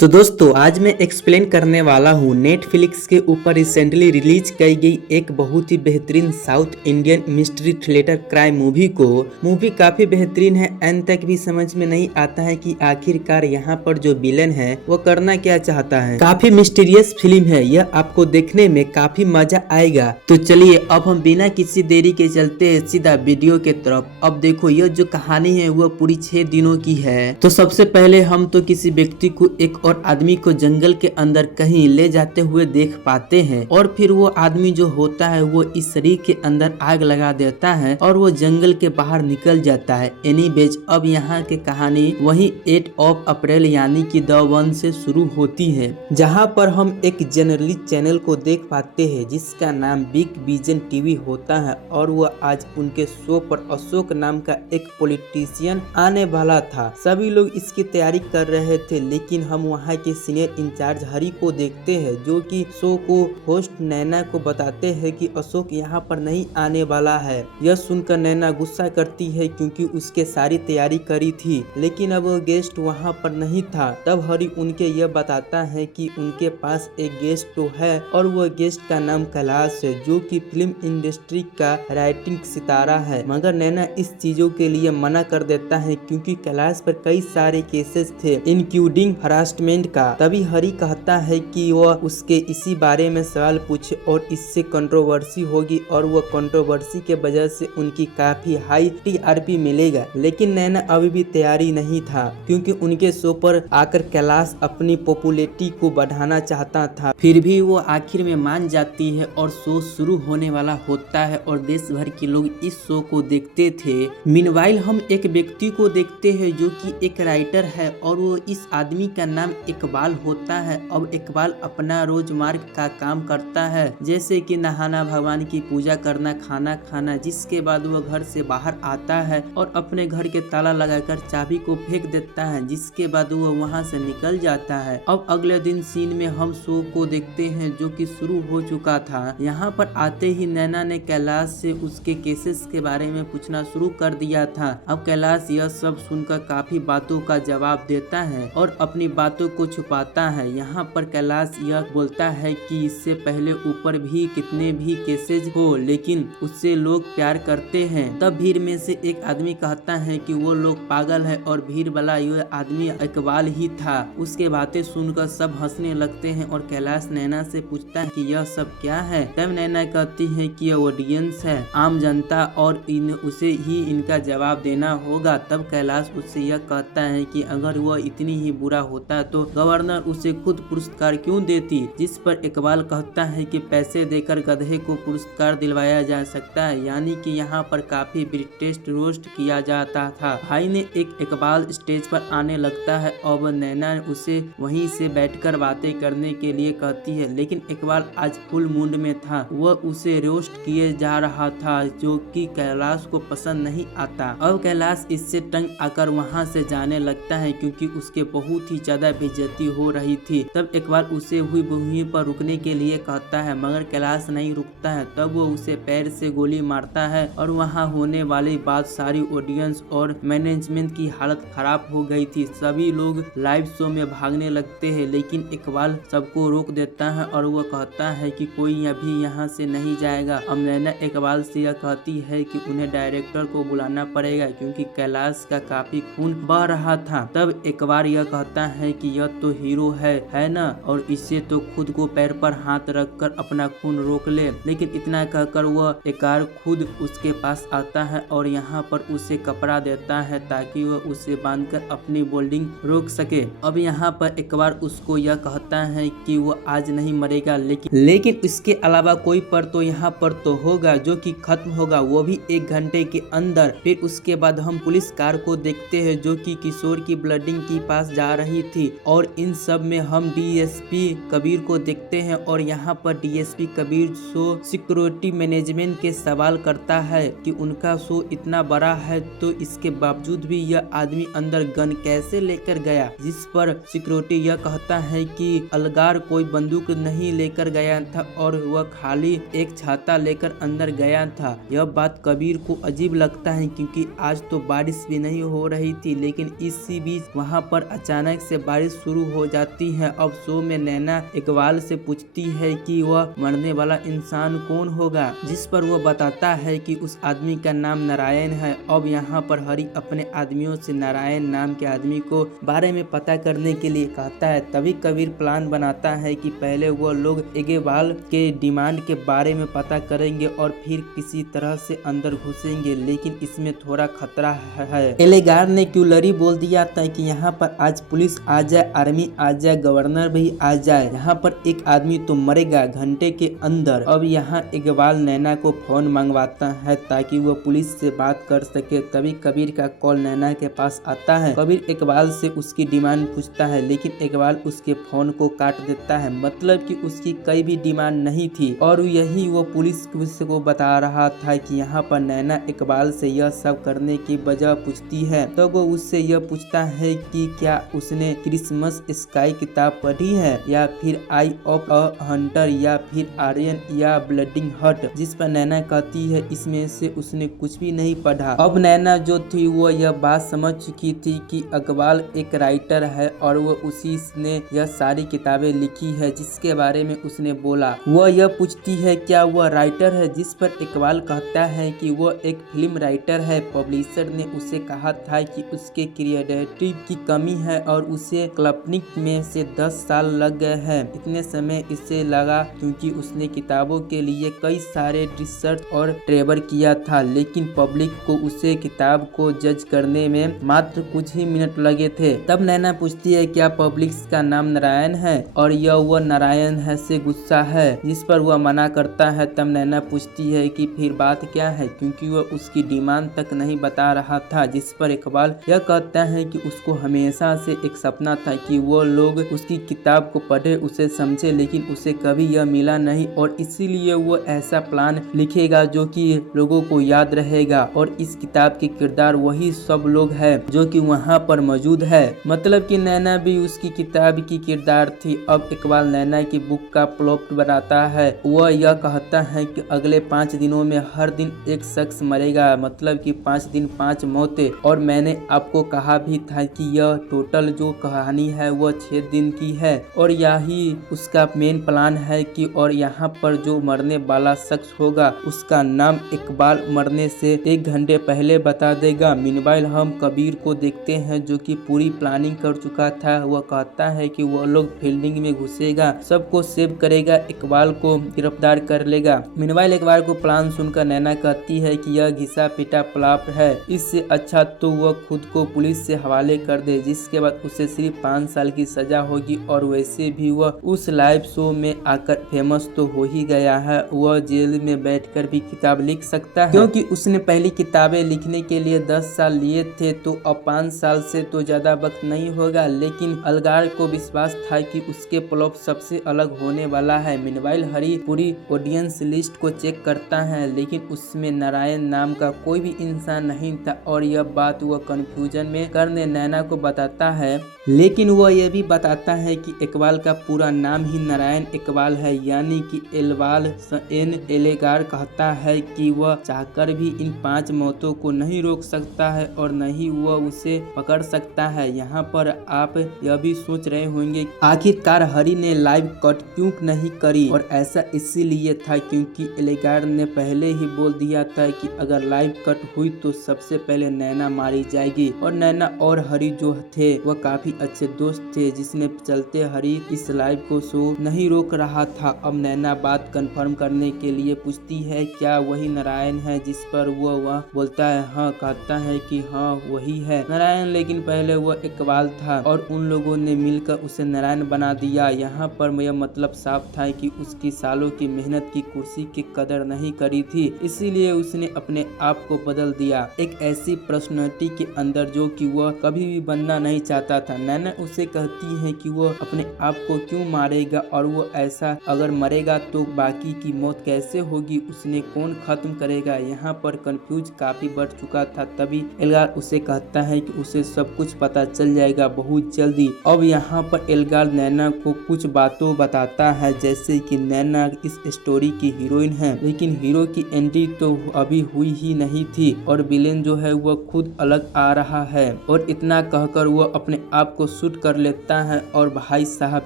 तो दोस्तों आज मैं एक्सप्लेन करने वाला हूँ नेटफ्लिक्स के ऊपर रिसेंटली रिलीज की गई एक बहुत ही बेहतरीन south Indian mystery thriller crime movie को। मूवी काफी बेहतरीन है, एंड तक भी समझ में नहीं आता है कि आखिरकार यहाँ पर जो विलन है वो करना क्या चाहता है। काफी मिस्टीरियस फिल्म है, यह आपको देखने में काफी मजा आएगा। तो चलिए अब हम बिना किसी देरी के चलते हैं सीधा वीडियो के तरफ। अब देखो यह जो कहानी है वो पूरी 6 दिनों की है। तो सबसे पहले हम तो किसी व्यक्ति को एक और आदमी को जंगल के अंदर कहीं ले जाते हुए देख पाते हैं, और फिर वो आदमी जो होता है वो इस शरीर के अंदर आग लगा देता है और वो जंगल के बाहर निकल जाता है। एनीवेज अब यहाँ की कहानी वही 8 अप्रैल यानी कि द 1 से शुरू होती है, जहाँ पर हम एक जर्नलिस्ट चैनल को देख पाते हैं जिसका नाम बिग विजन टीवी होता है, और वो आज उनके शो पर अशोक नाम का एक पॉलिटिशियन आने वाला था। सभी लोग इसकी तैयारी कर रहे थे, लेकिन हम वहाँ के सीनियर इंचार्ज हरी को देखते हैं जो कि शो को होस्ट नैना को बताते हैं कि अशोक यहाँ पर नहीं आने वाला है। यह सुनकर नैना गुस्सा करती है क्योंकि उसके सारी तैयारी करी थी, लेकिन अब वो गेस्ट वहाँ पर नहीं था। तब हरी उनके यह बताता है कि उनके पास एक गेस्ट तो है, और वह गेस्ट का नाम कैलाश है जो कि फिल्म इंडस्ट्री का राइटिंग सितारा है। मगर नैना इस चीजों के लिए मना कर देता है क्योंकि कैलाश पर कई सारे केसेस थे इंक्लूडिंग हरासमेंट का। तभी हरी कहता है कि वह उसके इसी बारे में सवाल पूछे और इससे कंट्रोवर्सी होगी, और वह कंट्रोवर्सी के वजह से उनकी काफी हाई टीआरपी मिलेगा। लेकिन नैना अभी भी तैयारी नहीं था क्योंकि उनके शो पर आकर कैलाश अपनी पॉपुलैरिटी को बढ़ाना चाहता था। फिर भी वो आखिर में मान जाती है और शो शुरू होने वाला होता है और देश भर के लोग इस शो को देखते थे। मीनवाइल हम एक व्यक्ति को देखते हैं जो कि एक राइटर है, और वो इस आदमी का नाम इकबाल होता है। अब इकबाल अपना रोजमार्ग का काम करता है, जैसे कि नहाना, भगवान की पूजा करना, खाना खाना, जिसके बाद वह घर से बाहर आता है और अपने घर के ताला लगाकर चाबी को फेंक देता है, जिसके बाद वह वहां से निकल जाता है। अब अगले दिन सीन में हम शो को देखते हैं जो कि शुरू हो चुका था। यहाँ पर आते ही नैना ने कैलाश से उसके केसेस के बारे में पूछना शुरू कर दिया था। अब कैलाश यह सब सुनकर काफी बातों का जवाब देता है और अपनी बातों को छुपाता है। यहाँ पर कैलाश यह बोलता है कि इससे पहले ऊपर भी कितने भी केसेज हो, लेकिन उससे लोग प्यार करते हैं। तब भीड़ में से एक आदमी कहता है कि वो लोग पागल है, और भीड़ वाला यह आदमी इकबाल ही था। उसके बातें सुनकर सब हंसने लगते हैं और कैलाश नैना से पूछता है कि यह सब क्या है। तब नैना कहती है कि यह ऑडियंस है, आम जनता, और उसे ही इनका जवाब देना होगा। तब कैलाश उससे यह कहता है कि अगर वह इतनी ही बुरा होता तो गवर्नर उसे खुद पुरस्कार क्यों देती, जिस पर इकबाल कहता है कि पैसे देकर गधे को पुरस्कार दिलवाया जा सकता है। यानी कि यहाँ पर काफी ब्रिटिश रोस्ट किया जाता था। भाई ने एक इकबाल स्टेज पर आने लगता है और नैना उसे वहीं से बैठकर बातें करने के लिए कहती है, लेकिन इकबाल आज फुल मूड में था। वह उसे रोस्ट किए जा रहा था जो कि कैलाश को पसंद नहीं आता। अब कैलाश इससे तंग आकर वहां से जाने लगता है क्योंकि उसके बहुत ही ज्यादा बेइज्जती हो रही थी। तब इकबाल उसे हुई वहीं पर रुकने के लिए कहता है, मगर कैलाश नहीं रुकता है। तब वो उसे पैर से गोली मारता है और वहां होने वाली बात सारी ऑडियंस और मैनेजमेंट की हालत खराब हो गई थी। सभी लोग लाइव शो में भागने लगते हैं, लेकिन इकबाल सबको रोक देता है और वो कहता है कि कोई अभी यहाँ से नहीं जाएगा। अब नैना इकबाल से यह कहती है कि उन्हें डायरेक्टर को बुलाना पड़ेगा क्योंकि कैलाश का काफी खून बह रहा था। तब इकबाल यह कहता है कि यह तो हीरो है ना, और इससे तो खुद को पैर पर हाथ रखकर अपना खून रोक ले। लेकिन इतना कहकर वह एकार खुद उसके पास आता है और यहाँ पर उसे कपड़ा देता है ताकि वह उसे बांधकर अपनी बोल्डिंग रोक सके। अब यहाँ पर इकबाल उसको यह कहता है कि वह आज नहीं मरेगा, लेकिन इसके अलावा कोई पर तो यहाँ पर तो होगा जो कि खत्म होगा, वो भी 1 घंटे के अंदर। फिर उसके बाद हम पुलिस कार को देखते हैं जो कि किशोर की ब्लडिंग के पास जा रही थी, और इन सब में हम डीएसपी कबीर को देखते हैं। और यहाँ पर DSP Kabir show security management के सवाल करता है कि उनका शो इतना बड़ा है तो इसके बावजूद भी यह आदमी अंदर गन कैसे लेकर गया, जिस पर सिक्योरिटी यह कहता है कि अलगार कोई बंदूक नहीं लेकर गया था और वह खाली एक छाता लेकर अंदर गया था। यह बात कबीर को अजीब लगता है क्योंकि आज तो बारिश भी नहीं हो रही थी, लेकिन इसी बीच वहाँ पर अचानक से बारिश शुरू हो जाती है। अब शो में नैना इकबाल से पूछती है कि वह मरने वाला इंसान कौन होगा, जिस पर वह बताता है कि उस आदमी का नाम नारायण है। अब यहाँ पर हरी अपने आदमियों से नारायण नाम के आदमी को बारे में पता करने के लिए कहता है। तभी कबीर प्लान बनाता है कि पहले वह लोग इकबाल के डिमांड के बारे में पता करेंगे और फिर किसी तरह से अंदर घुसेंगे, लेकिन इसमें थोड़ा खतरा है। एलेगार ने क्यूलरी बोल दिया था कि यहाँ पर आज पुलिस आ जाए, आर्मी आ जाए, गवर्नर भी आ जाए, यहाँ पर एक आदमी तो मरेगा घंटे के अंदर। अब यहाँ इकबाल नैना को फोन मंगवाता है ताकि वो पुलिस से बात कर सके। तभी कबीर का कॉल नैना के पास आता है। कबीर इकबाल से उसकी डिमांड पूछता है, लेकिन इकबाल उसके फोन को काट देता है, मतलब कि उसकी कोई भी डिमांड नहीं थी। और यही वो पुलिस को बता रहा था कि यहाँ पर नैना इकबाल से यह सब करने की वजह पूछती है। तो वो उससे यह पूछता है कि क्या उसने क्रिसमस स्काई किताब पढ़ी है, या फिर आई ऑफ अ हंटर, या फिर आर्यन, या ब्लडिंग हट, जिस पर नैना कहती है इसमें से उसने कुछ भी नहीं पढ़ा। अब नैना जो थी वो यह बात समझ चुकी थी कि इकबाल एक राइटर है और वो उसी ने यह सारी किताबें लिखी है जिसके बारे में उसने बोला। वह यह पूछती है क्या वह राइटर है, जिस पर इकबाल कहता है कि वह एक फिल्म राइटर है। पब्लिशर ने उसे कहा था कि उसके क्रिएटिव की कमी है और उसे क्लपनिक में से 10 साल लग गए हैं। इतने समय इससे लगा क्योंकि उसने किताबों के लिए कई सारे रिसर्च और ट्रेवल किया था, लेकिन पब्लिक को उसे किताब को जज करने में मात्र कुछ ही मिनट लगे थे। तब नैना पूछती है क्या पब्लिक का नाम नारायण है और यह वह नारायण है से गुस्सा है, जिस पर वह मना करता है। तब नैना पूछती है कि फिर बात क्या है, क्योंकि वह उसकी डिमांड तक नहीं बता रहा था, जिस पर इकबाल यह कहता है कि उसको हमेशा से एक सपना था कि वो लोग उसकी किताब को पढ़े, उसे समझे, लेकिन उसे कभी यह मिला नहीं और इसीलिए वो ऐसा प्लान लिखेगा जो कि लोगों को याद रहेगा। और इस किताब के किरदार वही सब लोग हैं जो कि वहाँ पर मौजूद है, मतलब कि नैना भी उसकी किताब की किरदार थी। अब इकबाल नैना की बुक का प्लॉट बनाता है। वह यह कहता है कि अगले 5 दिनों में हर दिन एक शख्स मरेगा, मतलब कि 5 दिन 5 मौतें। और मैंने आपको कहा भी था कि यह टोटल जो कहानी है वह 6 दिन की है और यही उसका मेन प्लान है कि और यहाँ पर जो मरने वाला शख्स होगा उसका नाम इकबाल मरने से 1 घंटे पहले बता देगा। मीनवाइल हम कबीर को देखते हैं जो कि पूरी प्लानिंग कर चुका था। वह कहता है कि वह लोग फील्डिंग में घुसेगा, सबको सेव करेगा, इकबाल को गिरफ्तार कर लेगा। मीनवाइल इकबाल को प्लान सुनकर नैना कहती है कि यह घिसा पिटा प्लाट है, इससे अच्छा तो वह खुद को पुलिस से हवाले कर दे, जिसके बाद उसे सिर्फ 5 साल की सजा होगी। और वैसे भी वह उस लाइव शो में आकर फेमस तो हो ही गया है, वह जेल में बैठकर भी किताब लिख सकता है, क्योंकि उसने पहली किताबें लिखने के लिए 10 साल लिए थे, तो अब 5 साल से तो ज्यादा वक्त नहीं होगा। लेकिन अलगार को विश्वास था कि उसके प्लॉट सबसे अलग होने वाला है। मीनवाइल हरी पूरी ऑडियंस लिस्ट को चेक करता है, लेकिन उसमें नारायण नाम का कोई भी इंसान नहीं था और यह बात वह कंफ्यूजन में करने नैना को बताता है। लेकिन वह यह भी बताता है कि इकबाल का पूरा नाम ही नारायण इकबाल है, यानी कि इकबाल एन। एलेगार कहता है कि वह चाहकर भी इन 5 मौतों को नहीं रोक सकता है और न ही वह उसे पकड़ सकता है। यहाँ पर आप यह भी सोच रहे होंगे आखिरकार हरी ने लाइव कट क्यों नहीं करी, और ऐसा इसीलिए था क्योंकि एलेगार ने पहले ही बोल दिया था कि अगर लाइव कट हुई तो सबसे पहले नैना मारी जाएगी। और नैना और हरी जो थे वह काफी अच्छे दोस्त थे, जिसने चलते हरी इस लाइव को शो नहीं रोक रहा था। अब नैना बात कंफर्म करने के लिए पूछती है क्या वही नारायण है, जिस पर वह बोलता है हाँ, कहता है कि हाँ वही है नारायण, लेकिन पहले वह इकबाल था और उन लोगों ने मिलकर उसे नारायण बना दिया। यहाँ पर यह मतलब साफ था कि उसकी सालों की मेहनत की कुर्सी की कदर नहीं करी थी, इसीलिए उसने अपने आप को बदल दिया एक ऐसी पर्सनालिटी के अंदर जो कि वह कभी भी बनना नहीं चाहता था। नैना उसे कहती है कि वह अपने आप को क्यों मारेगा और वो ऐसा अगर मरेगा तो बाकी की मौत कैसे होगी, उसने कौन खत्म करेगा। यहाँ पर कंफ्यूज काफी बढ़ चुका था। तभी एल्गार उसे कहता है कि उसे सब कुछ पता चल जाएगा बहुत जल्दी। अब यहाँ पर एल्गार नैना को कुछ बातों बताता है, जैसे कि नैना इस स्टोरी की हीरोइन है, लेकिन हीरो की एंट्री तो अभी हुई ही नहीं थी और विलेन जो है वह खुद अलग आ रहा है। और इतना कहकर वह अपने आप को शूट कर लेता है। और भाई साहब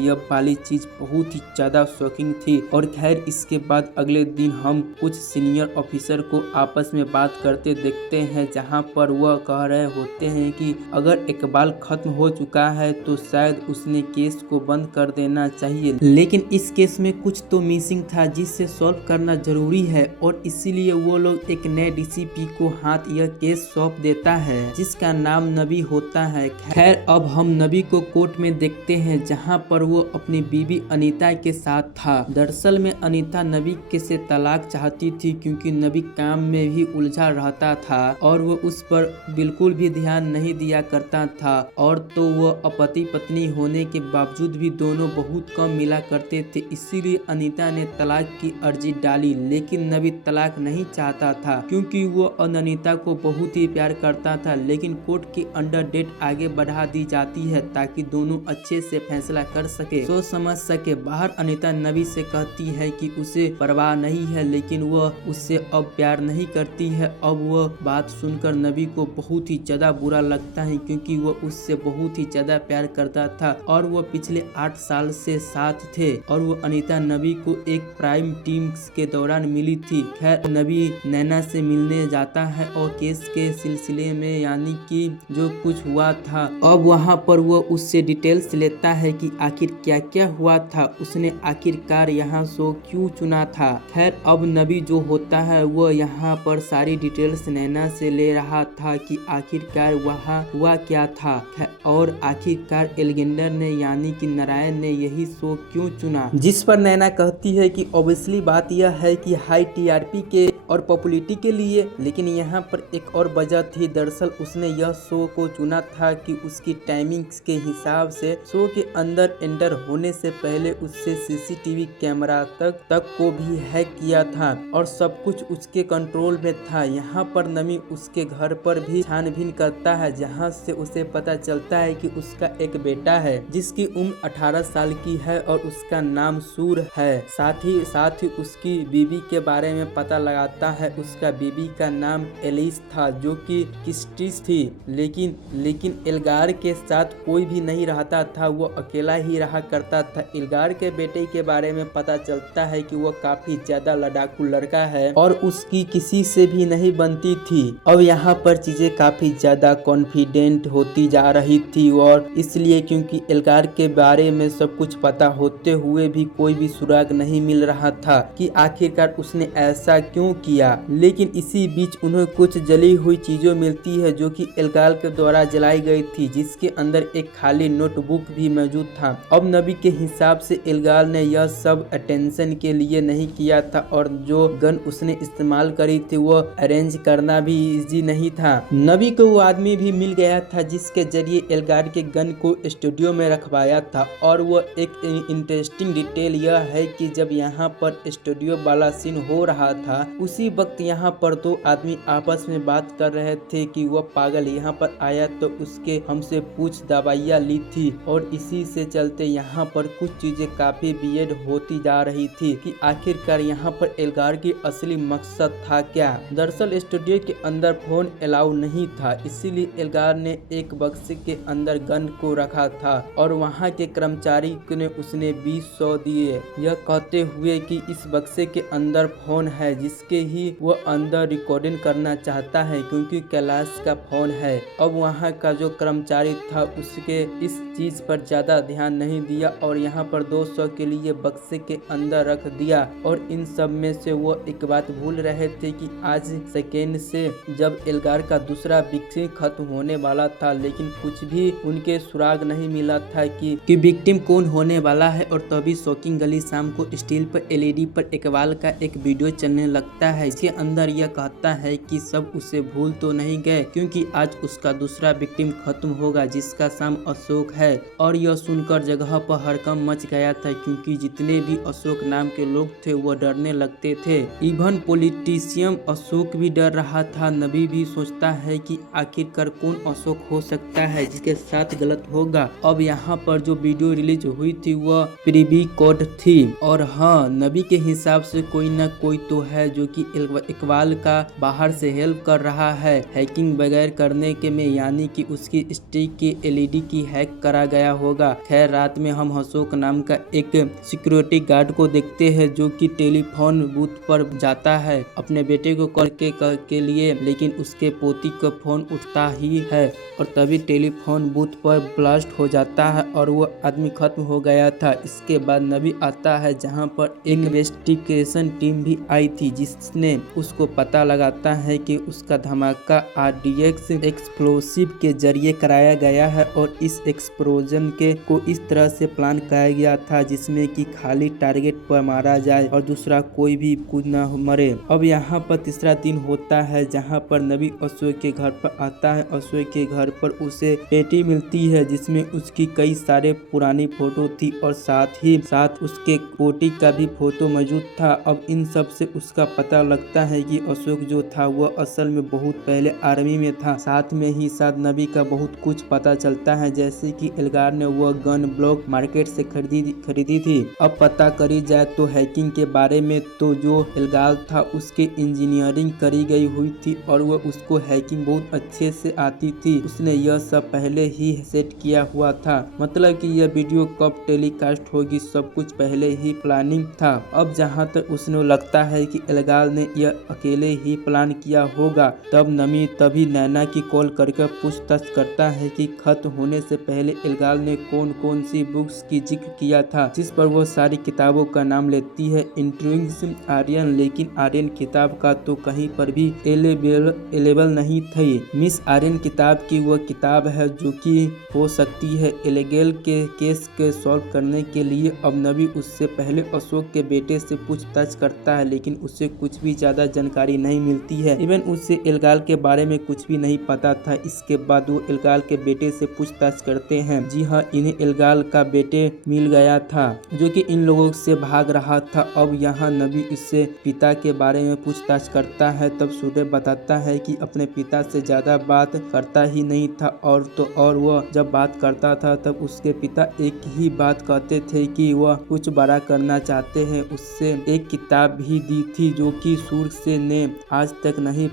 यह वाली चीज बहुत ही ज्यादा शॉकिंग थी। और खैर इसके बाद अगले दिन हम कुछ सीनियर ऑफिसर को आपस में बात करते देखते हैं, जहां पर वह कह रहे होते हैं कि अगर इकबाल खत्म हो चुका है तो शायद उसने केस को बंद कर देना चाहिए, लेकिन इस केस में कुछ तो मिसिंग था जिससे सॉल्व करना जरूरी है। और इसीलिए वो लोग एक नए डीसीपी को हाथ यह केस सौंप देता है जिसका नाम नबी होता है। खैर अब हम नबी को कोर्ट में देखते हैं, जहां पर वो अपनी बीवी अनीता के साथ था। दरअसल में अनीता नबी के से तलाक चाहती थी क्योंकि नबी काम में भी उलझा रहता था और वो उस पर बिल्कुल भी ध्यान नहीं दिया करता था। और तो वो पति पत्नी होने के बावजूद भी दोनों बहुत कम मिला करते थे, इसीलिए अनीता ने तलाक की अर्जी डाली। लेकिन नबी तलाक नहीं चाहता था क्योंकि वो अनीता को बहुत ही प्यार करता था। लेकिन कोर्ट की अंडर डेट आगे बढ़ा दी जाती है ताकि दोनों अच्छे से फैसला कर सके, सोच समझ सके। बाहर अनीता नबी से कहती है कि उसे परवाह नहीं है, लेकिन वह उससे अब प्यार नहीं करती है। अब वह बात सुनकर नबी को बहुत ही ज्यादा बुरा लगता है क्योंकि वह उससे बहुत ही ज्यादा प्यार करता था और वह पिछले 8 साल से साथ थे। और वो अनीता नबी को एक प्राइम टीम के दौरान मिली थी। खैर नबी नैना से मिलने जाता है और केस के सिलसिले में यानी कि जो कुछ हुआ था अब वहाँ पर वो उससे डिटेल्स लेता है कि आखिर क्या क्या हुआ था, उसने आखिरकार यहाँ शो क्यों चुना था। खैर अब नबी जो होता है वो यहाँ पर सारी डिटेल्स नैना से ले रहा था कि आखिरकार वहाँ हुआ क्या था और आखिरकार एलिगेंडर ने यानी कि नारायण ने यही शो क्यों चुना। जिस पर नैना कहती है कि ऑब्वियसली बात यह है कि हाई टीआरपी के और पॉपुलैरिटी के लिए, लेकिन यहाँ पर एक और वजह थी। दरअसल उसने यह शो को चुना था कि उसकी टाइमिंग्स के हिसाब से शो के अंदर एंटर होने से पहले उससे सीसीटीवी कैमरा तक को भी हैक किया था और सब कुछ उसके कंट्रोल में था। यहाँ पर नमी उसके घर पर भी छानबीन करता है, जहाँ से उसे पता चलता है कि उसका एक बेटा है जिसकी उम्र 18 साल की है और उसका नाम सूर है। साथ ही उसकी बीबी के बारे में पता लगाता है। उसका बीबी का नाम एलिस था जो कि किस्टिस थी, लेकिन एल्गार के साथ कोई भी नहीं रहता था, वो अकेला ही रहा करता था। एल्गार के बेटे के बारे में पता चलता है कि वो काफी ज्यादा लड़ाकू लड़का है और उसकी किसी से भी नहीं बनती थी। अब यहाँ पर चीजें काफी ज्यादा कॉन्फिडेंट होती जा रही थी और इसलिए क्योंकि एल्गार के बारे में सब कुछ पता होते हुए भी कोई भी सुराग नहीं मिल रहा था कि आखिरकार उसने ऐसा क्यों किया। लेकिन इसी बीच उन्हें कुछ जली हुई चीजों मिलती है जो कि एल्गार के द्वारा जलाई गई थी, जिसके अंदर एक खाली नोटबुक भी मौजूद था। अब नबी के हिसाब से एल्गार ने यह सब अटेंशन के लिए नहीं किया था और जो गन उसने इस्तेमाल करी थी वो अरेंज करना भी इजी नहीं था। नबी को वो आदमी भी मिल गया था जिसके जरिए एल्गार के गन को स्टूडियो में रखवाया था। और वो एक इंटरेस्टिंग डिटेल यह है कि जब यहाँ पर स्टूडियो वाला सीन हो रहा था उसी वक्त यहाँ पर 2 आदमी आपस में बात कर रहे थे कि वह पागल यहाँ पर आया तो उसके हमसे पूछ दवाइयाँ ली थी। और इसी से चलते यहाँ पर कुछ चीजें काफी वियर्ड होती जा रही थी कि आखिरकार यहाँ पर एल्गार की असली मकसद था क्या। दरअसल स्टूडियो के अंदर फोन अलाउ नहीं था, इसीलिए एल्गार ने एक बक्से के अंदर गन को रखा था और वहाँ के कर्मचारी ने उसने 20 दिए, यह कहते हुए कि इस बक्से के अंदर फोन है जिसके ही वो अंदर रिकॉर्डिंग करना चाहता है क्योंकि कैलाश का फोन है। अब वहाँ का जो कर्मचारी था उसके इस चीज पर ज्यादा ध्यान नहीं दिया और यहाँ पर 200 के लिए बक्से के अंदर रख दिया। और इन सब में से वो एक बात भूल रहे थे कि आज सेकेंड से जब एल्गार का दूसरा विक्टिम खत्म होने वाला था, लेकिन कुछ भी उनके सुराग नहीं मिला था कि विक्टिम कौन होने वाला है। और तभी शॉकिंग गली शाम को स्टील पर एलईडी पर इकबाल का एक वीडियो चलने लगता है। इसके अंदर यह कहता है कि सब उसे भूल तो नहीं गए क्योंकि आज उसका दूसरा विक्टिम खत्म होगा जिसका नाम अशोक है। और यह सुनकर जगह पर हड़कंप मच गया था क्योंकि जितने भी अशोक नाम के लोग थे वो डरने लगते थे। इवन पॉलिटिशियन अशोक भी डर रहा था। नबी भी सोचता है कि आखिरकार कौन अशोक हो सकता है जिसके साथ गलत होगा। अब यहाँ पर जो वीडियो रिलीज हुई थी वह प्रीवी कोड थी और हाँ, नबी के हिसाब से कोई ना कोई तो है जो कि इकबाल का बाहर से हेल्प कर रहा है हैकिंग वगैरह करने के में, यानी कि उसकी स्टिक की एलईडी की हैक करा गया होगा। खैर रात में हम अशोक नाम का एक सिक्योरिटी गार्ड को देखते हैं जो कि टेलीफोन बूथ पर जाता है अपने बेटे को कॉल के लिए, लेकिन उसके पोती का फोन उठता ही है और तभी टेलीफोन बूथ पर ब्लास्ट हो जाता है और वो आदमी खत्म हो गया था। इसके बाद नबी आता है जहां पर एक इन्वेस्टिगेशन टीम भी आई थी जिसने उसको पता लगाता है कि उसका धमाका RDX एक्सप्लोसिव के जरिए कराया गया है और इस एक्सप्लोजन के को इस तरह से प्लान किया गया था जिसमें कि खाली टारगेट पर मारा जाए और दूसरा कोई भी खुद न मरे। अब यहाँ पर तीसरा दिन होता है जहाँ पर नबी अशोक के घर पर आता है। अशोक के घर पर उसे पेटी मिलती है जिसमें उसकी कई सारे पुरानी फोटो थी और साथ ही साथ उसके पोती का भी फोटो मौजूद था। अब इन सब से उसका पता लगता है कि अशोक जो था वह असल में बहुत पहले आर्मी में था। साथ में ही साथ नबी का बहुत कुछ पता चलता है जैसे कि एल्गार ने वह गन ब्लॉक मार्केट से खरीदी थी। अब पता करी जाए तो हैकिंग के बारे में तो जो एल्गार था उसके इंजीनियरिंग करी गई हुई थी और वह उसको हैकिंग बहुत अच्छे से आती थी। उसने यह सब पहले ही सेट किया हुआ था, मतलब कि यह वीडियो कब टेलीकास्ट होगी सब कुछ पहले ही प्लानिंग था। अब जहाँ तक उसने लगता है कि एल्गार ने यह अकेले ही प्लान किया होगा। तब नमी तभी नैना की कॉल करके पूछताछ करता है कि खत्म होने से पहले एल्गार ने कौन कौन सी बुक्स की जिक्र किया था, जिस पर वो सारी किताबों का नाम लेती है इंट्रोड्यूसिंग आर्यन। लेकिन आर्यन किताब का तो कहीं पर भी अवेलेबल नहीं थी। मिस आर्यन किताब की वह किताब है जो कि हो सकती है एलेगेल के केस के सॉल्व करने के लिए। अब नबी उससे पहले अशोक के बेटे से पूछताछ करता है लेकिन उसे कुछ भी ज्यादा जानकारी नहीं मिलती है। इवन उससे एल्गार के बारे में कुछ भी नहीं पता था। इसके बाद वो एल्गार के बेटे से पूछताछ करते हैं। जी हाँ, इन्हें एल्गार का बेटे मिल गया था जो कि इन लोगों से भाग रहा था। अब यहाँ नबी इससे पिता के बारे में पूछताछ करता है। तब सूर्य बताता है कि अपने पिता से ज्यादा बात करता ही नहीं था और वह जब बात करता था तब उसके पिता एक ही बात कहते थे कि वह कुछ बड़ा करना चाहते हैं। उससे एक किताब भी दी थी जो कि सूर्य ने आज तक नहीं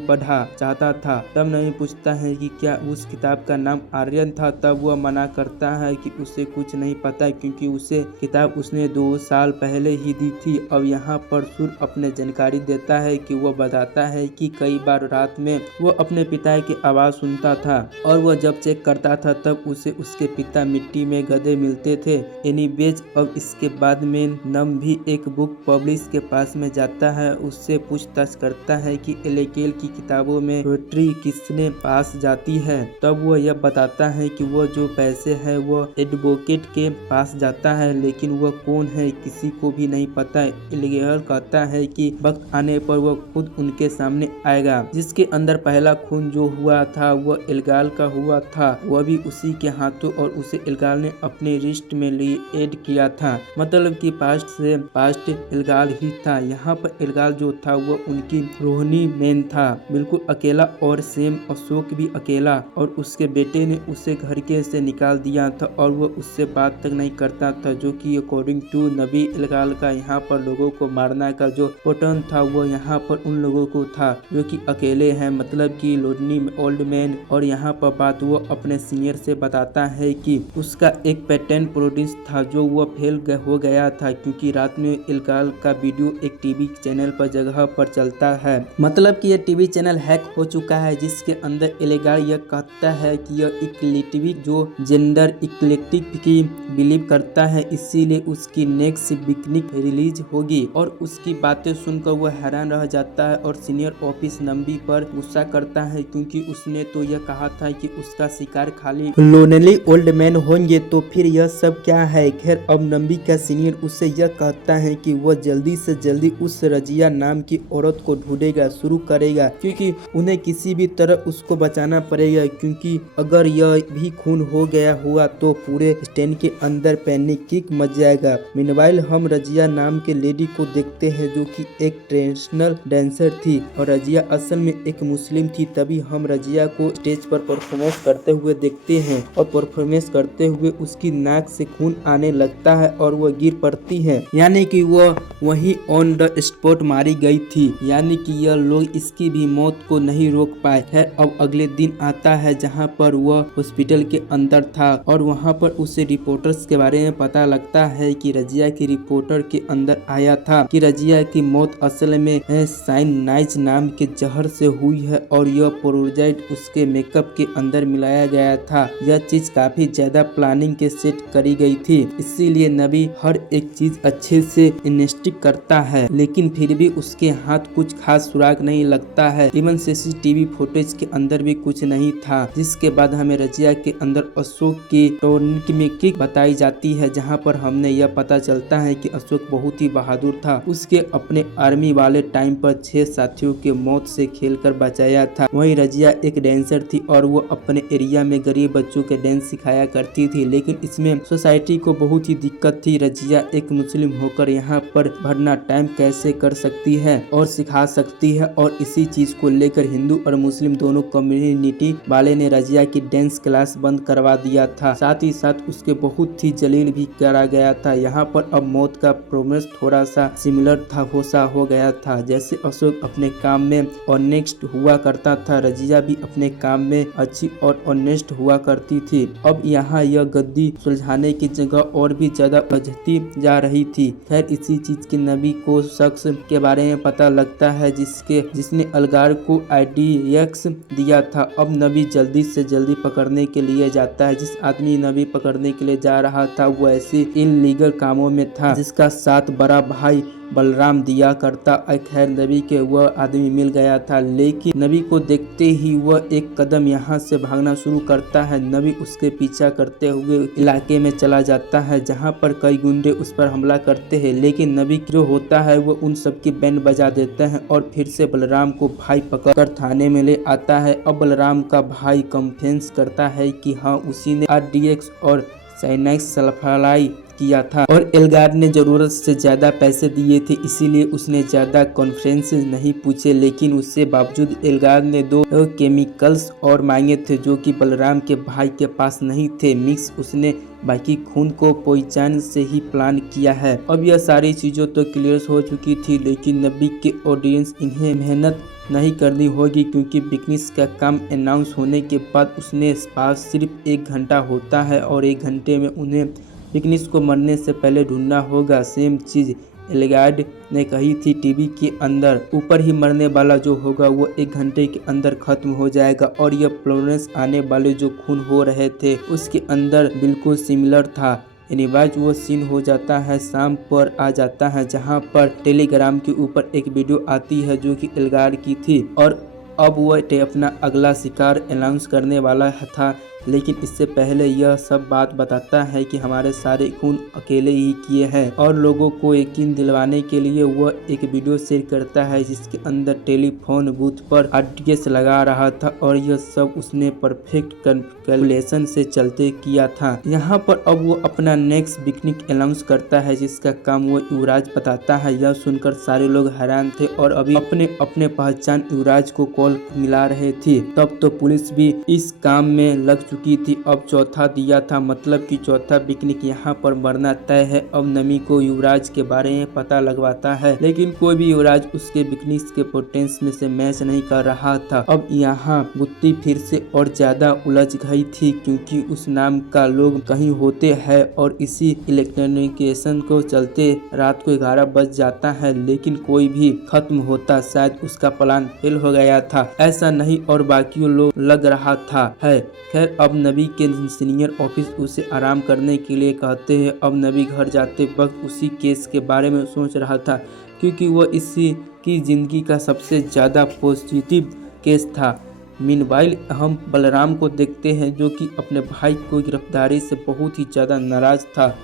पढ़ा चाहता था। तब नबी पूछता है कि क्या उस किताब का नाम आर्यन था। तब वह मना करता है कि उसे कुछ नहीं पता क्योंकि उसे किताब उसने 2 साल पहले ही दी थी। अब यहाँ पर सूर्य अपने जानकारी देता है कि वह बताता है कि कई बार रात में वह अपने पिता की आवाज सुनता था और वह जब चेक करता था तब उसे उसके पिता मिट्टी में गधे मिलते थे। एनीवेज अब इसके बाद में नम भी एक बुक पब्लिश के पास में जाता है। उससे पूछताछ करता है कि एलेकेल की किताबों में पोएट्री किसने पास जाती है। तब वह यह बताता है कि वह जो पैसे है वह एडवोकेट के पास जाता है लेकिन वह कौन है किसी को भी नहीं पता। एलेकेल कहता है कि वक्त आने पर वह खुद उनके सामने आएगा। जिसके अंदर पहला खून जो हुआ था वह एल्गार का हुआ था, वह भी उसी के हाथों और उसे एल्गार ने अपने रिस्ट में ऐड किया था। मतलब कि पास्ट से पास्ट एल्गार ही था। यहाँ पर एल्गार जो था वह उनकी रोहिणी मैन था, बिल्कुल अकेला, और सेम अशोक भी अकेला, और उसके बेटे ने उसे घर के से निकाल दिया था और वह उससे बात तक नहीं करता था। जो कि अकॉर्डिंग टू नबी एल्गार का यहाँ पर लोगों को मारना का जो पैटर्न था वह यहाँ पर उन लोगों को था जो कि अकेले हैं, मतलब कि लोडनी ओल्ड मैन। और यहाँ पर बात वो अपने सीनियर से बताता है कि उसका एक पेटेंट प्रोड्यूस था जो वह फेल हो गया था क्योंकि रात में एल्गार का वीडियो एक टीवी चैनल पर जगह पर चलता है। मतलब कि यह टीवी चैनल हैक हो चुका है जिसके अंदर एल्गार यह कहता है कि यह इक्वलिटी जो जेंडर इक्वलिटी की बिलीव करता है, इसीलिए उसकी नेक्स्ट पिकनिक रिलीज होगी। और उसकी बातें सुनकर वह हैरान रह जाता है और सीनियर ऑफिस नंबी पर गुस्सा करता है क्योंकि उसने तो यह कहा था कि उसका शिकार खाली लोनली ओल्ड मैन होंगे, तो फिर यह सब क्या है। खैर अब नंबी का सीनियर उसे यह कहता है कि वह जल्दी से जल्दी उस रजिया नाम की औरत को ढूंढेगा शुरू करेगा क्योंकि उन्हें किसी भी तरह उसको बचाना पड़ेगा, क्योंकि अगर यह भी खून हो गया हुआ तो पूरे स्टैंड के अंदर पैनिक किक मच जाएगा। मीनवाइल हम रजिया नाम के लेडी को देखते हैं जो कि एक ट्रेडिशनल डांसर थी और रजिया असल में एक मुस्लिम थी। तभी हम रजिया को स्टेज पर परफॉर्मेंस करते हुए देखते हैं और परफॉर्मेंस करते हुए उसकी नाक से खून आने लगता है और वह गिर पड़ती है, यानी कि वह वहीं ऑन द स्पॉट मारी गई थी। यानी कि यह लोग इसकी भी मौत को नहीं रोक पाए। है अब अगले दिन आता है जहां पर वह हॉस्पिटल के अंदर था और वहाँ पर उसे रिपोर्टर्स के बारे में पता लगता है कि रजिया की रिपोर्टर के अंदर आया था कि रजिया की मौत असल में साइनाइड नाम के जहर से हुई है और यह प्रोजाइड उसके मेकअप के अंदर मिलाया गया था। यह चीज काफी ज्यादा प्लानिंग के सेट करी गई थी, इसीलिए नबी हर एक चीज अच्छे से इन्वेस्टिग करता है, लेकिन फिर भी उसके हाथ कुछ खास सुराग नहीं लगता है। इवन सीसीटीवी फुटेज के अंदर भी कुछ नहीं था, जिसके बाद हमें रजिया के अंदर अशोक की टॉर्निक बताई जाती है, जहां पर हमने यह पता चलता है कि अशोक बहुत ही बहादुर था। उसके अपने आर्मी वाले टाइम पर 6 साथियों के मौत से खेलकर बचाया था। वहीं रजिया एक डांसर थी और वो अपने एरिया में गरीब बच्चों के डांस सिखाया करती थी, लेकिन इसमें सोसाइटी को बहुत ही दिक्कत थी। रजिया एक मुस्लिम होकर यहाँ पर भरना टाइम कैसे कर सकती है और सिखा सकती है, और इसी चीज को लेकर हिंदू और मुस्लिम दोनों कम्युनिटी वाले ने रजिया की डांस क्लास बंद करवा दिया था। साथ ही साथ उसके बहुत ही जलील भी करा गया था। यहाँ पर अब मौत का प्रोमिस थोड़ा सा सिमिलर था, होसा हो गया था। जैसे अशोक अपने काम में ऑनेस्ट हुआ करता था, रजिया भी अपने काम में अच्छी और ऑनेस्ट हुआ करती थी। अब यहाँ यह गद्दी सुलझाने की जगह और भी ज्यादा उलझती जा रही थी। खैर, इसी चीज के नबी को शख्स के बारे में पता लगता है जिसने अलगार को आईडीएक्स दिया था। अब नबी जल्दी से जल्दी पकड़ने के लिए जाता है। जिस आदमी नबी पकड़ने के लिए जा रहा था वो ऐसे इनलीगल कामों में था जिसका साथ बड़ा भाई बलराम दिया करता। खैर, नबी के वह आदमी मिल गया था, लेकिन नबी को देखते ही वह एक कदम यहाँ से भागना शुरू करता है। नबी उसके पीछा करते हुए इलाके में चला जाता है जहाँ पर कई गुंडे उस पर हमला करते हैं, लेकिन नबी जो होता है वो उन सबकी बैंड बजा देता है और फिर से बलराम को भाई पकड़ थाने में ले आता है। अब बलराम का भाई कन्फेस करता है कि हाँ, उसी ने आरडीएक्स और साइनाइड सल्फाइड किया था और एल्गार ने जरूरत से ज्यादा पैसे दिए थे, इसीलिए उसने ज्यादा कॉन्फ्रेंस नहीं पूछे। लेकिन उससे बावजूद एल्गार ने 2 केमिकल्स और मांगे थे जो कि बलराम के भाई के पास नहीं थे। मिक्स उसने बाकी खून को पहचान से ही प्लान किया है। अब यह सारी चीजों तो क्लियर हो चुकी थी, लेकिन नबी के ऑडियंस इन्हें मेहनत नहीं करनी होगी, क्योंकि बिजनेस का काम अनाउंस होने के बाद उसने पास सिर्फ 1 घंटा होता है और 1 घंटे में उन्हें बिजनेस को मरने से पहले ढूंढना होगा। सेम चीज एल्गार ने कही थी टीवी के अंदर, ऊपर ही मरने वाला जो होगा वो 1 घंटे के अंदर खत्म हो जाएगा। और यह फ्लोरेंस आने वाले जो खून हो रहे थे उसके अंदर बिल्कुल सिमिलर था। एनीवाइज वो सीन हो जाता है, शाम पर आ जाता है जहां पर टेलीग्राम के ऊपर एक वीडियो आती है जो कि एल्गार की थी और अब वह अपना अगला शिकार अनाउंस करने वाला था। लेकिन इससे पहले यह सब बात बताता है कि हमारे सारे खून अकेले ही किए हैं, और लोगों को यकीन दिलवाने के लिए वह एक वीडियो शेयर करता है जिसके अंदर टेलीफोन बूथ पर आरडीएक्स लगा रहा था और यह सब उसने परफेक्ट कैलकुलेशन से चलते किया था। यहाँ पर अब वो अपना नेक्स्ट पिकनिक अनाउंस करता है जिसका काम वो युवराज बताता है। यह सुनकर सारे लोग हैरान थे और अभी अपने पहचान युवराज को कॉल मिला रहे थे। तब तो पुलिस भी इस काम में लग चुकी थी। अब चौथा दिया था, मतलब कि चौथा पिकनिक यहाँ पर मरना तय है। अब नमी को युवराज के बारे में पता लगवाता है, लेकिन कोई भी युवराज उसके पिकनिक के पोटेंस में से मैच नहीं कर रहा था। अब यहाँ गुत्ती फिर से और ज्यादा उलझ गई थी, क्योंकि उस नाम का लोग कहीं होते हैं और इसी इलेक्ट्रिफिकेशन को चलते रात को 11 बज जाता है, लेकिन कोई भी खत्म होता। शायद उसका प्लान फेल हो गया था, ऐसा नहीं और बाकी लोग लग रहा था है। खैर, अब नबी के सीनियर ऑफिस उसे आराम करने के लिए कहते हैं। अब नबी घर जाते वक्त उसी केस के बारे में सोच रहा था, क्योंकि वह इसी की जिंदगी का सबसे ज्यादा पॉजिटिव केस था। मीनवाइल हम बलराम को देखते हैं जो कि अपने भाई को गिरफ्तारी से बहुत ही ज्यादा नाराज था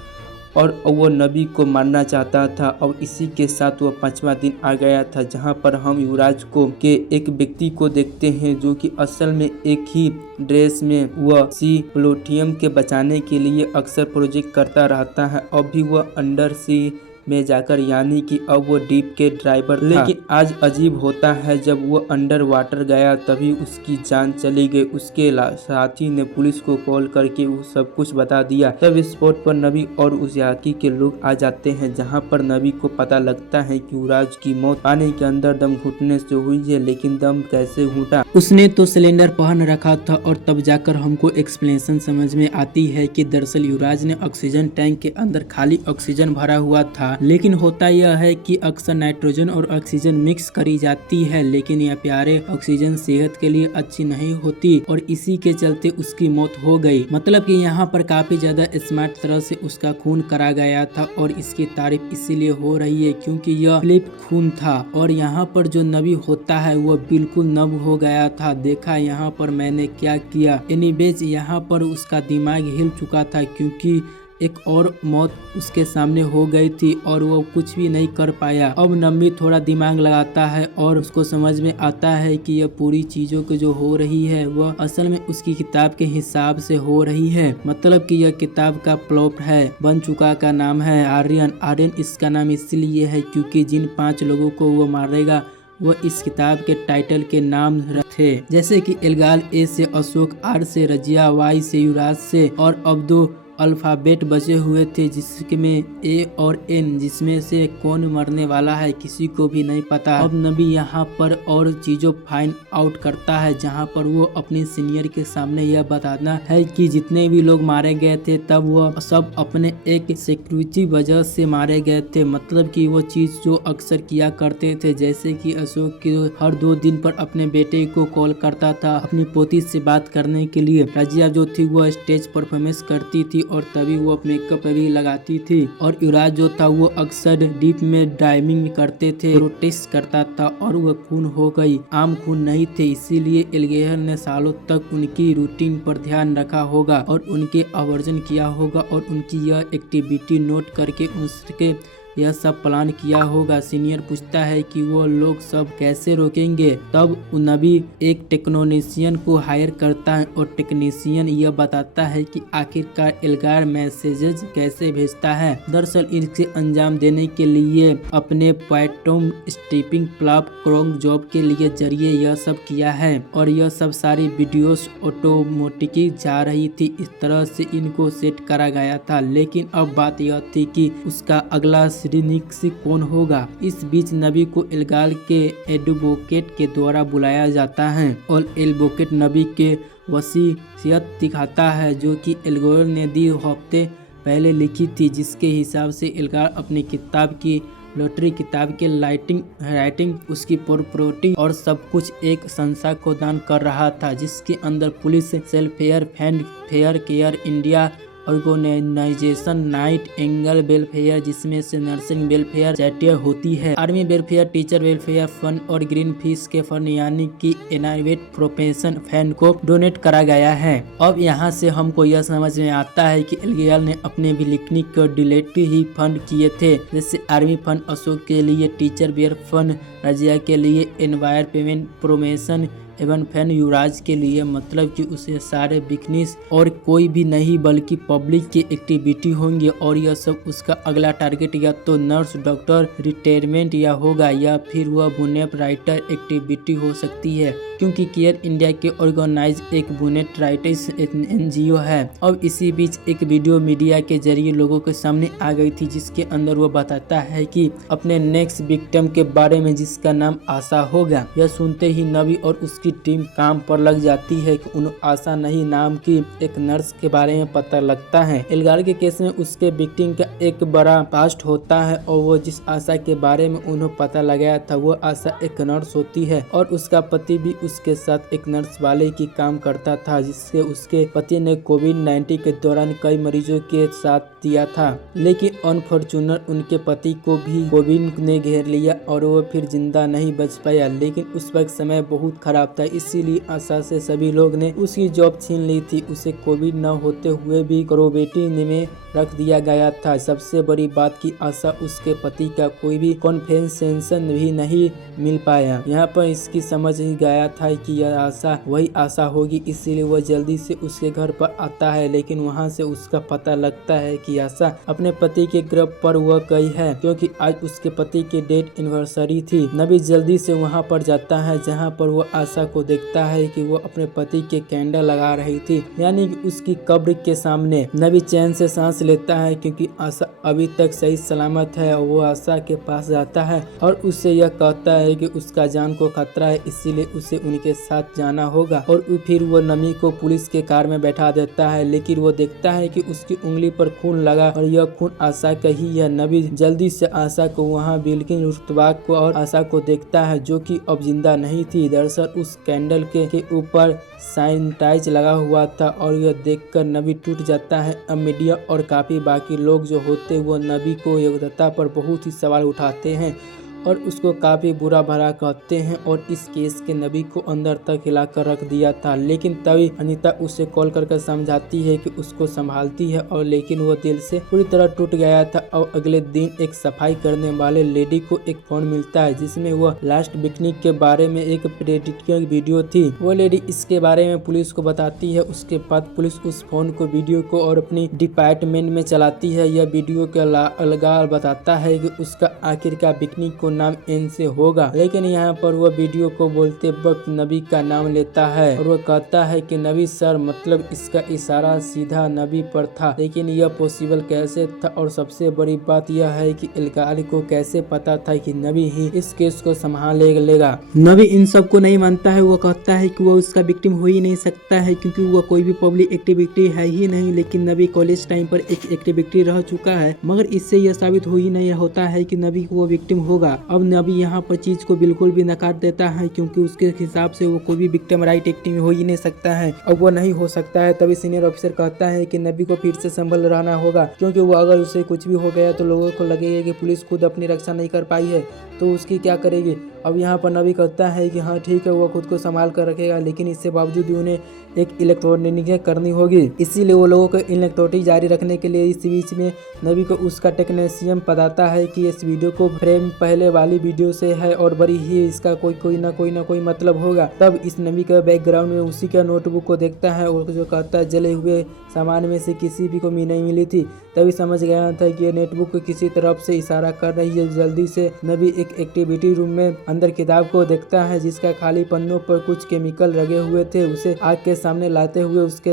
और वो नबी को मारना चाहता था। और इसी के साथ वह 5वां दिन आ गया था जहां पर हम युवराज को के एक व्यक्ति को देखते हैं जो कि असल में एक ही ड्रेस में वह सी प्लूटोनियम के बचाने के लिए अक्सर प्रोजेक्ट करता रहता है। अब भी वह अंडर सी में जाकर, यानी कि अब वो डीप के ड्राइवर था। लेकिन आज अजीब होता है, जब वो अंडर वाटर गया तभी उसकी जान चली गई। उसके साथी ने पुलिस को कॉल करके वो सब कुछ बता दिया। तब स्पॉट पर नबी और उस इलाके के लोग आ जाते हैं, जहाँ पर नबी को पता लगता है कि युवराज की मौत पानी के अंदर दम घुटने से हुई है। लेकिन दम कैसे घुटा, उसने तो सिलेंडर पहन रखा था। और तब जाकर हमको एक्सप्लेनेशन समझ में आती है कि दरअसल युवराज ने ऑक्सीजन टैंक के अंदर खाली ऑक्सीजन भरा हुआ था, लेकिन होता यह है कि अक्सर नाइट्रोजन और ऑक्सीजन मिक्स करी जाती है, लेकिन यह प्यारे ऑक्सीजन सेहत के लिए अच्छी नहीं होती और इसी के चलते उसकी मौत हो गई। मतलब कि यहाँ पर काफी ज्यादा स्मार्ट तरह से उसका खून करा गया था और इसकी तारीफ इसीलिए हो रही है क्योंकि यह फ्लिप खून था। और यहाँ पर जो नबी होता है वह बिल्कुल नब हो गया था। देखा यहाँ पर मैंने क्या किया। एनीवेज यहाँ पर उसका दिमाग हिल चुका था क्योंकि एक और मौत उसके सामने हो गई थी और वो कुछ भी नहीं कर पाया। अब नबी थोड़ा दिमाग लगाता है और उसको समझ में आता है कि यह पूरी चीजों की जो हो रही है वह असल में उसकी किताब के हिसाब से हो रही है। मतलब कि यह किताब का प्लॉट है बन चुका का नाम है आर्यन। आर्यन इसका नाम इसलिए है क्योंकि जिन 5 लोगों को वो मारेगा वो इस किताब के टाइटल के नाम थे, जैसे कि एल्गाल ए से अशोक, आर से रजिया, वाई से युवराज से, और अब 2 अल्फाबेट बचे हुए थे जिसमें ए और एन, जिसमें से कौन मरने वाला है किसी को भी नहीं पता। अब नबी यहाँ पर और चीजों फाइंड आउट करता है, जहाँ पर वो अपने सीनियर के सामने यह बताना है कि जितने भी लोग मारे गए थे तब वह सब अपने एक सिक्योरिटी वजह से मारे गए थे। मतलब कि वो चीज जो अक्सर किया करते थे, जैसे कि अशोक के हर 2 दिन पर अपने बेटे को कॉल करता था अपनी पोती से बात करने के लिए। रजिया जो थी वह स्टेज परफॉर्मेंस करती थी और तभी वो मेकअप भी लगाती थी। और युवराज जो था वो अक्सर डीप में डाइविंग करते थे, प्रोटेस्ट करता था और वह खून हो गई। आम खून नहीं थे, इसीलिए एल्गेहर ने सालों तक उनकी रूटीन पर ध्यान रखा होगा और उनके आवर्जन किया होगा और उनकी यह एक्टिविटी नोट करके उसके यह सब प्लान किया होगा। सीनियर पूछता है कि वो लोग सब कैसे रोकेंगे। तब नबी एक टेक्नीशियन को हायर करता है और टेक्नीशियन यह बताता है कि आखिरकार एल्गार मैसेजेस कैसे भेजता है। दरअसल इनसे अंजाम देने के लिए अपने पैटोम स्टीपिंग प्लाप क्रोंग जॉब के लिए जरिए यह सब किया है और यह सब सारी वीडियोस ऑटोमेटिकली जा रही थी। इस तरह से इनको सेट करा गया था। लेकिन अब बात यह थी कि उसका अगला श्रीनिक्सी कौन होगा। इस बीच नबी को एल्गाल के एडवोकेट के द्वारा बुलाया जाता है और एडवोकेट नबी के वसीयत दिखाता है जो कि एल्गार ने 2 हफ्ते पहले लिखी थी, जिसके हिसाब से एल्गार अपनी किताब की लॉटरी किताब के राइटिंग उसकी प्रॉपर्टी और सब कुछ एक संस्था को दान कर रहा था, जिसके अंदर police, welfare fund, fair care India organisation, nightingale welfare जिसमें से नर्सिंग वेलफेयर चैरिटी होती है, army welfare, teacher welfare fund और ग्रीन फिश के फंड यानी कि एनवायरमेंट प्रोपेशन फंड को डोनेट करा गया है। अब यहाँ से हमको यह समझ में आता है कि एल्गार ने अपने भी लिखने को डिलेट ही फंड किए थे, जैसे आर्मी फंड अशोक के लिए, टीचर वेयर फंड रजिया के लिए, एनवायरमेंट प्रोमेशन एवं फैन युवराज के लिए। मतलब कि उसे सारे बिजनेस और कोई भी नहीं बल्कि पब्लिक की एक्टिविटी होंगे और यह सब उसका अगला टारगेट या तो नर्स, डॉक्टर, रिटायरमेंट या होगा या फिर वह बुनेट राइटर एक्टिविटी हो सकती है, क्योंकि केयर इंडिया के ऑर्गेनाइज एक बुनेट राइटर्स NGO है। अब इसी बीच एक वीडियो मीडिया के जरिए लोगों के सामने आ गई थी, जिसके अंदर वो बताता है कि अपने नेक्स्ट विक्टिम के बारे में जिसका नाम आशा होगा। यह सुनते ही नबी और उसकी टीम काम पर लग जाती है कि उन्हें आशा नहीं नाम की एक नर्स के बारे में पता लगता है। एल्गार के केस में उसके विक्टिम का एक बड़ा पास्ट होता है और वो जिस आशा के बारे में उन्हें पता लगाया था वो आशा एक नर्स होती है और उसका पति भी उसके साथ एक नर्स वाले की काम करता था, जिससे उसके पति ने कोविड-19 के दौरान कई मरीजों के साथ दिया था। लेकिन अनफॉर्चुनेट उनके पति को भी कोविड ने घेर लिया और वो फिर जिंदा नहीं बच पाया। लेकिन उस वक्त समय बहुत खराब था, इसीलिए आशा से सभी लोग ने उसकी जॉब छीन ली थी। उसे कोविड न होते हुए भी क्वारंटीन में रख दिया गया था। सबसे बड़ी बात कि आशा उसके पति का कोई भी कॉन्फेसेशन भी नहीं मिल पाया। यहाँ पर इसकी समझ ही गया था कि यह आशा वही आशा होगी, इसीलिए वह जल्दी से उसके घर पर आता है। लेकिन वहाँ से उसका पता लगता है कि आशा अपने पति के ग्रह पर वह गई है, क्योंकि आज उसके पति की डेट एनिवर्सरी थी। नबी जल्दी से वहाँ पर जाता है, जहाँ पर वह आशा को देखता है कि वो अपने पति के कैंडल लगा रही थी, यानी कि उसकी कब्र के सामने। नबी चैन से सांस लेता है, क्योंकि आशा अभी तक सही सलामत है। वो आशा के पास जाता है और उससे यह कहता है कि उसका जान को खतरा है, इसीलिए उसे उनके साथ जाना होगा। और फिर वो नबी को पुलिस के कार में बैठा देता है, लेकिन वो देखता है कि उसकी उंगली पर खून लगा और यह खून आशा का ही है। नबी जल्दी से आशा को वहाँ बिल्किन रुस्तबाग को और आशा को देखता है, जो कि अब जिंदा नहीं थी। दरअसल उस कैंडल के ऊपर सैनिटाइज लगा हुआ था और यह देखकर नबी टूट जाता है। अब मीडिया और काफी बाकी लोग जो होते वो नबी को योग्यता पर बहुत ही सवाल उठाते हैं और उसको काफी बुरा भला कहते हैं और इस केस के नबी को अंदर तक हिला कर रख दिया था। लेकिन तभी अनीता उसे कॉल करके समझाती है कि उसको संभालती है, और लेकिन वो दिल से पूरी तरह टूट गया था। और अगले दिन एक सफाई करने वाले लेडी को एक फोन मिलता है, जिसमें वह लास्ट पिकनिक के बारे में एक प्रेडिक्टिव वीडियो थी। वो लेडी इसके बारे में पुलिस को बताती है। उसके बाद पुलिस उस फोन को वीडियो को और अपनी डिपार्टमेंट में चलाती है। यह वीडियो के अलगाव बताता है कि उसका आखिर का पिकनिक को नाम एन से होगा, लेकिन यहाँ पर वह वीडियो को बोलते वक्त नबी का नाम लेता है और वह कहता है कि नबी सर, मतलब इसका इशारा सीधा नबी पर था। लेकिन यह पॉसिबल कैसे था? और सबसे बड़ी बात यह है कि इल्गाल को कैसे पता था कि नबी ही इस केस को संभाल लेगा। नबी इन सब को नहीं मानता है। वो कहता है कि वो उसका विक्टिम हो ही नहीं सकता है, क्योंकि वह कोई भी पब्लिक एक्टिविटी है ही नहीं। लेकिन नबी कॉलेज टाइम पर एक एक्टिविटी रह चुका है, मगर इससे यह साबित हो ही नहीं होता है कि नबी वो विक्टिम होगा। अब नबी यहाँ पर चीज को बिल्कुल भी नकार देता है, क्योंकि उसके हिसाब से वो कोई भी विक्टिम राइट एक्टिंग हो ही नहीं सकता है। अब वो नहीं हो सकता है। तभी सीनियर ऑफिसर कहता है कि नबी को फिर से संभल रहना होगा, क्योंकि वो अगर उसे कुछ भी हो गया तो लोगों को लगेगा कि पुलिस खुद अपनी रक्षा नहीं कर पाई है, तो उसकी क्या करेगी। अब यहाँ पर नबी कहता है कि हाँ ठीक है, वो खुद को संभाल कर रखेगा, लेकिन इससे बावजूद भी उन्हें एक इलेक्ट्रॉनिक करनी होगी। इसीलिए वो लोगों को इलेक्ट्रॉनिक जारी रखने के लिए इस बीच में नबी को उसका टेक्नीशियन बताता है कि इस वीडियो को फ्रेम पहले वाली वीडियो से है और बड़ी ही इसका कोई ना कोई मतलब होगा। तब इस नबी का बैकग्राउंड में उसी का नोटबुक को देखता है और जो कहता है जले हुए सामान में से किसी भी को नहीं मिली थी। तभी समझ गया था कि ये नोटबुक किसी तरफ से इशारा कर रही है। जल्दी से नबी एक एक्टिविटी रूम में अंदर किताब को देखता है, जिसका खाली पन्नों पर कुछ केमिकल लगे हुए थे। उसे आग के सामने लाते हुए उसके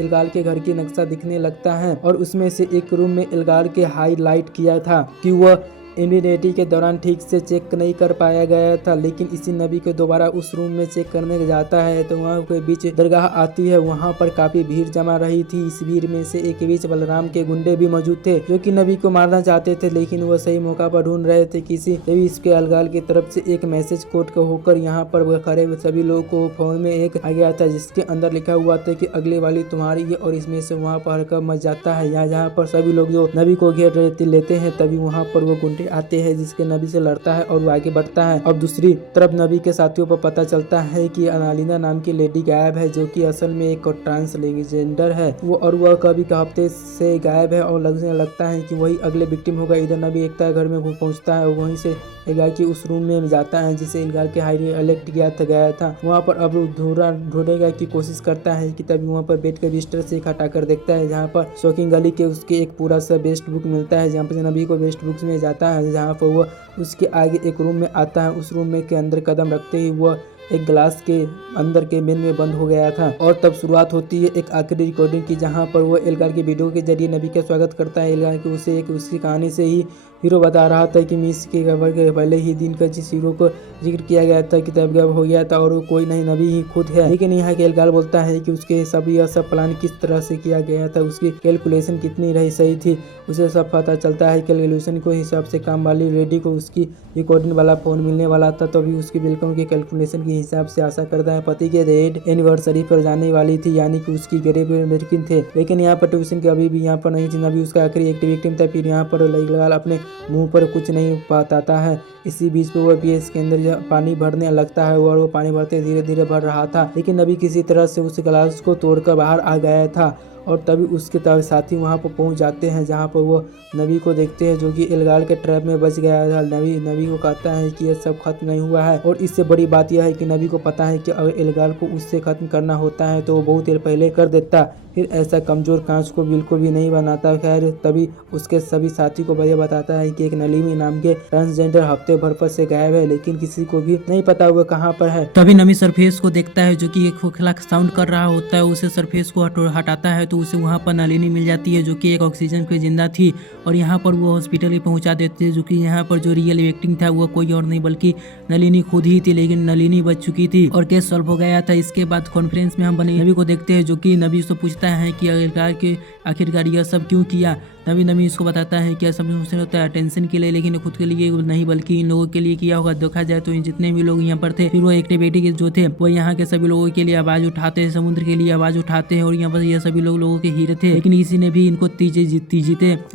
इल्गाल के घर की नक्शा दिखने लगता है और उसमें से एक रूम में इल्गाल के हाईलाइट किया था कि वह इम्यूनिटी के दौरान ठीक से चेक नहीं कर पाया गया था। लेकिन इसी नबी को दोबारा उस रूम में चेक करने जाता है तो वहाँ के बीच दरगाह आती है। वहाँ पर काफी भीड़ जमा रही थी। इस भीड़ में से एक बीच बलराम के गुंडे भी मौजूद थे, जो कि नबी को मारना चाहते थे, लेकिन वह सही मौका पर ढूंढ रहे थे। तभी इसके अलगाल की तरफ से एक मैसेज कोड का होकर यहाँ पर खड़े सभी लोगों को फोन में एक आ गया था, जिसके अंदर लिखा हुआ था कि अगले वाली तुम्हारी है। और इसमें से वहाँ पर हड़कंप मच जाता है। जहाँ पर सभी लोग जो नबी को घेर लेते हैं, तभी वहाँ पर वो गुंडे आते हैं, जिसके नबी से लड़ता है और वो आगे बढ़ता है। अब दूसरी तरफ नबी के साथियों पर पता चलता है कि अनालिना नाम की लेडी गायब है, जो कि असल में एक ट्रांसजेंडर है। वह कभी हफ्ते से गायब है और लगने लगता है कि वही अगले विक्टिम होगा। इधर नबी एकता घर में पहुंचता है और वहीं से इल्गाल की उस रूम में जाता है जिसे इल्गाल के हाई अलर्ट गया था। वहाँ पर अब ढूंढेगा की कोशिश करता है कि तभी वहाँ पर बैठ कर बिस्तर से हटा कर देखता है, जहाँ पर शॉकिंग गली के उसके एक पूरा सा बेस्ट बुक मिलता है। जहाँ पर नबी को बेस्ट बुक्स में जाता है, जहाँ पर वह उसके आगे एक रूम में आता है। उस रूम में के अंदर कदम रखते ही वह एक ग्लास के अंदर के बिन में बंद हो गया था। और तब शुरुआत होती है एक आखिरी रिकॉर्डिंग की, जहां पर वो इल्गाल की वीडियो के जरिए नबी का स्वागत करता है। इल्गाल की उसे एक उसकी कहानी से ही हीरो बता रहा था कि मिस के खबर के पहले ही दिन का जिस हीरो को जिक्र किया गया था कि तब हो गया था और वो कोई नहीं नबी ही खुद है। लेकिन यहाँ के इल्गाल बोलता है कि उसके यह सब प्लान किस तरह से किया गया था, उसकी कैलकुलेशन कितनी रही सही थी, उसे सब पता चलता है। कैलकुलेशन को हिसाब से काम वाली लेडी को उसकी रिकॉर्डिंग वाला फोन मिलने वाला था, तो अभी उसकी बिल्कुल की कैलकुलेशन के हिसाब से आशा करता है पति के डेट एनिवर्सरी पर जाने वाली थी, यानी कि उसकी गरीब अमेरिकन थे। लेकिन यहाँ पर ट्यूशन के अभी भी यहाँ पर नहीं थी। नबी उसका आखिरी एक्टिव विक्टिम था। फिर यहाँ पर इल्गाल अपने मुंह पर कुछ नहीं बताता है। इसी बीच पे वह भी इसके अंदर पानी भरने लगता है और वो पानी भरते धीरे धीरे भर रहा था, लेकिन नबी किसी तरह से उस गिलास को तोड़कर बाहर आ गया था। और तभी उसके साथी वहाँ पर पहुँच जाते हैं, जहाँ पर वो नबी को देखते हैं जो कि एल्गार के ट्रैप में बच गया था। नबी को कहता है कि यह सब खत्म नहीं हुआ है, और इससे बड़ी बात यह है कि नबी को पता है कि अगर एल्गार को उससे खत्म करना होता है तो वो बहुत देर पहले कर देता, फिर ऐसा कमजोर कांच को बिल्कुल भी नहीं बनाता। खैर तभी उसके सभी साथी को भैया बताता है कि एक नलीमी नाम के ट्रांसजेंडर हफ्ते भर पर से गायब है, लेकिन किसी को भी नहीं पता वो कहाँ पर है। तभी नमी सरफेस को देखता है जो कि एक खोखला साउंड कर रहा होता है, उसे सरफेस को हटाता है तो उसे वहाँ पर नलिनी मिल जाती है जो कि एक ऑक्सीजन पे जिंदा थी, और यहाँ पर वो हॉस्पिटल में पहुँचा देते हैं, जो कि यहाँ पर जो रियल एक्टिंग था वो कोई और नहीं बल्कि नलिनी खुद ही थी, लेकिन नलिनी बच चुकी थी और केस सॉल्व हो गया था। इसके बाद कॉन्फ्रेंस में हम बने नबी को देखते हैं जो कि नबी उससे पूछता है कि आखिरकार यह सब क्यों किया। नबी इसको बताता है कि सब उसने होता है अटेंशन के लिए, लेकिन खुद के लिए नहीं बल्कि इन लोगों के लिए किया होगा। देखा जाए तो जितने भी लोग यहाँ पर थे, फिर वो एक्टिविटी के जो थे वो यहाँ के सभी लोगों के लिए आवाज उठाते हैं, समुद्र के लिए आवाज उठाते हैं, और यहाँ पर ये सभी लोगों के हीरे थे, लेकिन किसी ने भी इनको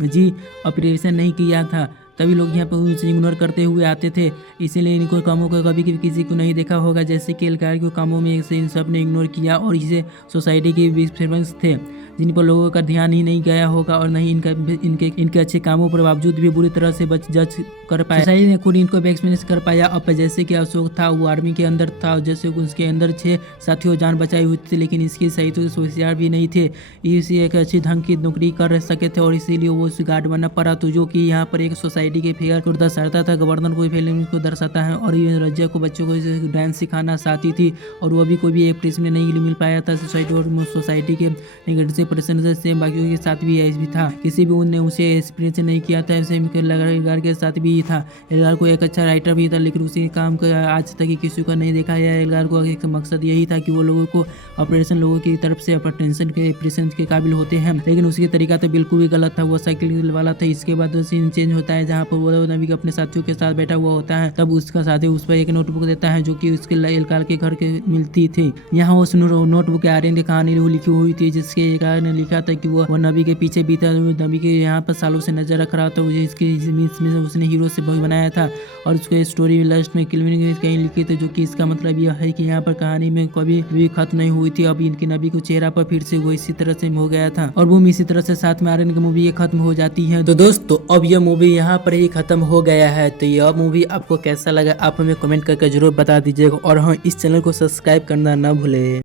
जी ऑपरेशन नहीं किया था। तभी लोग यहाँ पर उसे इग्नोर करते हुए आते थे, इसीलिए इनको कामों को कभी किसी को नहीं देखा होगा, जैसे कि एल्गार के कामों में से इन सब ने इग्नोर किया, और इसे सोसाइटी के फेमस थे जिन पर लोगों का ध्यान ही नहीं गया होगा, और नहीं इनके अच्छे कामों पर बावजूद भी बुरी तरह से जज कर पाया। सोसाइटी ने खुद इनको एक्सपीरियंस कर पाया। अब जैसे कि अशोक था वो आर्मी के अंदर था, जैसे उसके अंदर 6 साथियों जान बचाई हुई थी, लेकिन इसकी सही तो होशियार भी नहीं थे, इसी एक अच्छी ढंग की नौकरी कर सके थे, और इसीलिए वो गार्ड बनना पड़ा। तो जो कि यहाँ पर एक सोसाइटी के फिगर को दर्शाता था, गवर्नर को फिल्म को दर्शाता है, और ये रज्जा को बच्चों को डांस सिखाना चाहती थी, और वो भी कोई भी एक प्लेस में नहीं मिल पाया था। सोसाइटी के पर्सन से बाकियों के साथ भी ऐसा भी था, किसी भी उनने उसे एक्सपीरियंस नहीं किया था। ऐसे एल्गार के साथ भी था। एल्गार को एक अच्छा राइटर भी था, लेकिन उसी काम का आज तक किसी को नहीं देखा गया। एल्गार को एक मकसद यही था कि वो लोगों को ऑपरेशन लोगों की तरफ से टेंशन के ऑपरेशन के काबिल होते हैं, लेकिन उसकी तरीका तो बिल्कुल भी गलत था। वो साइकिल वाला था। इसके बाद सीन चेंज होता है, जहाँ पर वो नबी अपने साथियों के साथ बैठा हुआ होता है, तब उसका साथी उस पर एक नोटबुक देता है जो कि उसके एल्गार के घर के मिलती थी। यहाँ उस नोटबुक के आर्यन की कहानी लिखी हुई थी, जिसके एल्गार ने लिखा था कि वो नबी के पीछे भी था, नबी के यहाँ पर सालों से नजर रख रहा था। इसमें उसने हीरो से बनाया था, और उसको स्टोरी लास्ट में कहीं लिखी थी, जो कि इसका मतलब यह है कि यहाँ पर कहानी में कभी भी खत्म नहीं हुई थी। अब इनके नबी को चेहरा पर फिर से वो इसी तरह से हो गया था, और वो इसी तरह से साथ में आर्यन की मूवी खत्म हो जाती है। तो दोस्तों अब यह मूवी यहाँ पर ही खत्म हो गया है। तो यह मूवी आपको कैसा लगा आप हमें कमेंट करके जरूर बता दीजिएगा, और हाँ इस चैनल को सब्सक्राइब करना ना भूले।